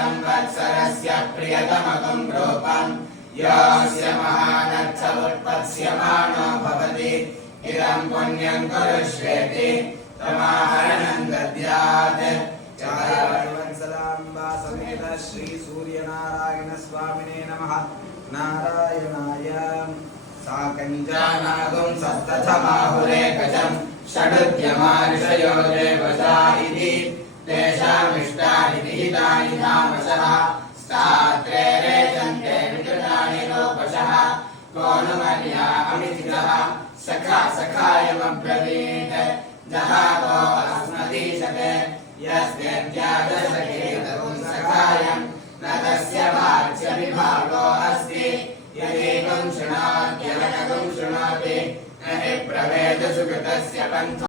संवत्सरस्य प्रियतमकं रूपम् यस्य महानर्थमुत्पत्स्यमानो भवति इदं पुण्यं कुरुष्वेति तमाहरणं दद्यात् वत्सलाम्बा समेत श्री सूर्यनारायण स्वामिने नमः। नारायणाय साकञ्जानागुं सप्तथमाहुरेकजं षडुद्यमा ऋषयो देवता इति तेषामिष्टानि विहितानि धामसः स्थात्रे रेचन्ते विकृतानि लोकशः को नु मन्या अमितितः सखा सखायमब्रवीत् जहातो अस्मदीशते यस्तेत्यादशकीर्तनं सखायं न तस्य वाच्य विभागो अस्ति यदेकं शृणोत्यनकं शृणोति न हि प्रवेद सुकृतस्य पन्था